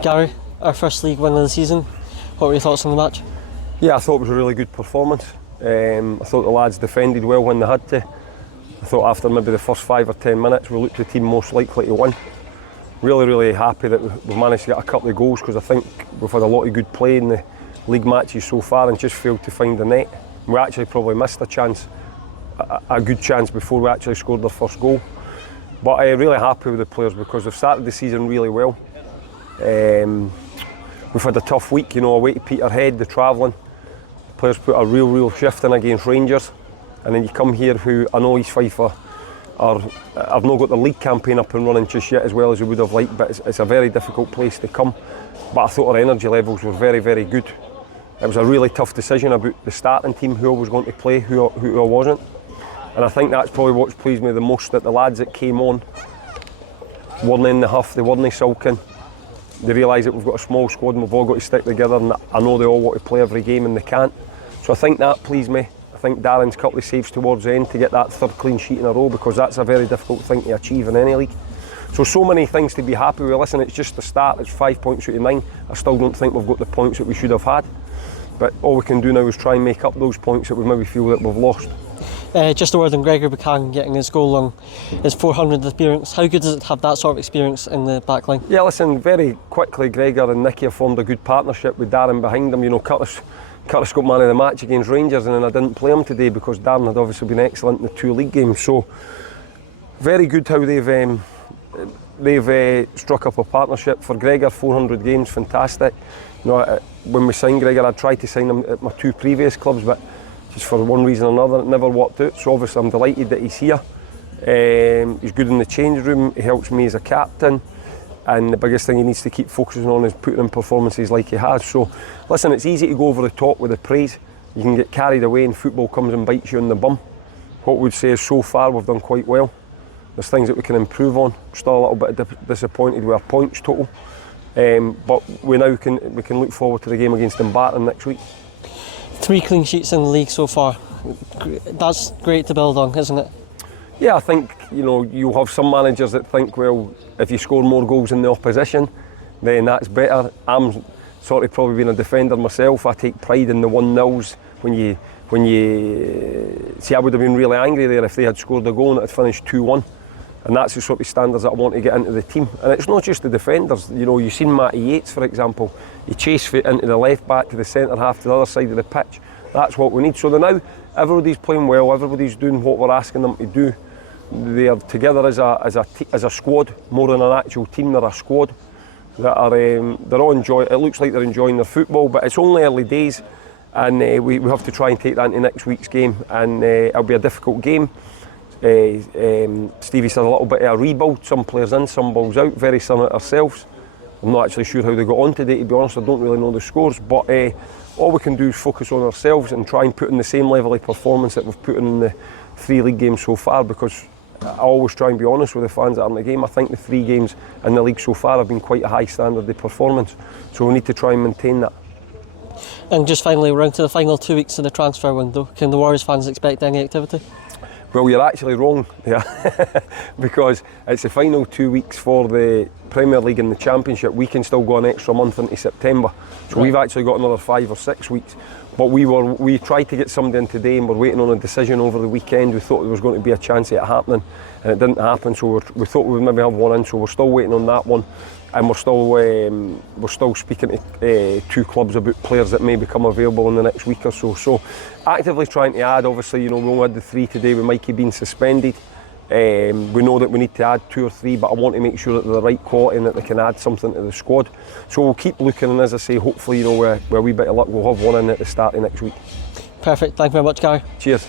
Gary, our first league win of the season. What were your thoughts on the match? Yeah, I thought it was a really good performance. I thought the lads defended well when they had to. I thought after maybe the first 5 or 10 minutes we looked the team most likely to win. Really happy that we've managed to get a couple of goals, because I think we've had a lot of good play in the league matches so far and just failed to find the net. We actually probably missed a chance, a good chance before we actually scored our first goal. But I'm really happy with the players because they've started the season really well. We've had a tough week, away to Peterhead, the travelling. The players put a real shift in against Rangers, and then you come here, who I know East Fife have not got the league campaign up and running just yet as well as we would have liked, but it's a very difficult place to come. But I thought our energy levels were very good. It was a really tough decision about the starting team, who I was going to play, who I wasn't. And I think that's probably what's pleased me the most, that the lads that came on weren't in the huff, they weren't sulking. They realise that we've got a small squad and we've all got to stick together, and I know they all want to play every game and they can't. So I think that pleased me. I think Darren's couple of saves towards the end to get that third clean sheet in a row, because that's a very difficult thing to achieve in any league. So many things to be happy with. Listen, it's just the start, it's 5 points out of 9. I still don't think we've got the points that we should have had. But all we can do now is try and make up those points that we maybe feel that we've lost. Just a word on Gregor Buchanan getting his goal on his 400th appearance. How good does it have that sort of experience in the back line? Yeah, listen, very quickly Gregor and Nicky have formed a good partnership with Darren behind them. Curtis got man of the match against Rangers, and then I didn't play him today because Darren had obviously been excellent in the 2 league games. So very good how they've struck up a partnership. For Gregor, 400 games, fantastic. When we signed Gregor, I tried to sign him at my 2 previous clubs, but just for one reason or another, it never worked out. So obviously I'm delighted that he's here. He's good in the change room, he helps me as a captain, and the biggest thing he needs to keep focusing on is putting in performances like he has. So listen, it's easy to go over the top with the praise. You can get carried away and football comes and bites you in the bum. What we'd say is so far we've done quite well. There's things that we can improve on. Still a little bit disappointed with our points total. But we now can look forward to the game against Dumbarton next week. 3 clean sheets in the league so far. That's great to build on, isn't it? Yeah, I think you'll have some managers that think, well, if you score more goals than the opposition, then that's better. I'm sort of probably being a defender myself. I take pride in the 1-0s when you see. I would have been really angry there if they had scored a goal and it had finished 2-1. And that's the sort of standards that I want to get into the team. And it's not just the defenders. You've seen Matty Yates, for example. He chased it into the left back to the centre half to the other side of the pitch. That's what we need. So now everybody's playing well. Everybody's doing what we're asking them to do. They are together as a squad, more than an actual team. They're a squad that are they're all enjoying. It looks like they're enjoying their football, but it's only early days, and we have to try and take that into next week's game. And it'll be a difficult game. Stevie said a little bit of a rebuild, some players in, some balls out, very similar to ourselves. I'm not actually sure how they got on today, to be honest. I don't really know the scores, but all we can do is focus on ourselves and try and put in the same level of performance that we've put in the 3 league games so far, because I always try and be honest with the fans that are in the game. I think the 3 games in the league so far have been quite a high standard of performance, so we need to try and maintain that. And just finally, we're into the final 2 weeks of the transfer window. Can the Warriors fans expect any activity? Well, you're actually wrong there, because it's the final 2 weeks for the Premier League and the Championship. We can still go an extra month into September, so right. We've actually got another 5 or 6 weeks. But we tried to get somebody in today, and we're waiting on a decision over the weekend. We thought there was going to be a chance of it happening, and it didn't happen. So we thought we would maybe have one in. So we're still waiting on that one, and we're still speaking to 2 clubs about players that may become available in the next week or so. So actively trying to add. Obviously, we only had the 3 today with Mikey being suspended. We know that we need to add 2 or 3, but I want to make sure that they're the right quality and that they can add something to the squad. So we'll keep looking, and as I say, hopefully, with a wee bit of luck, we'll have one in at the start of next week. Perfect. Thank you very much, Gary. Cheers.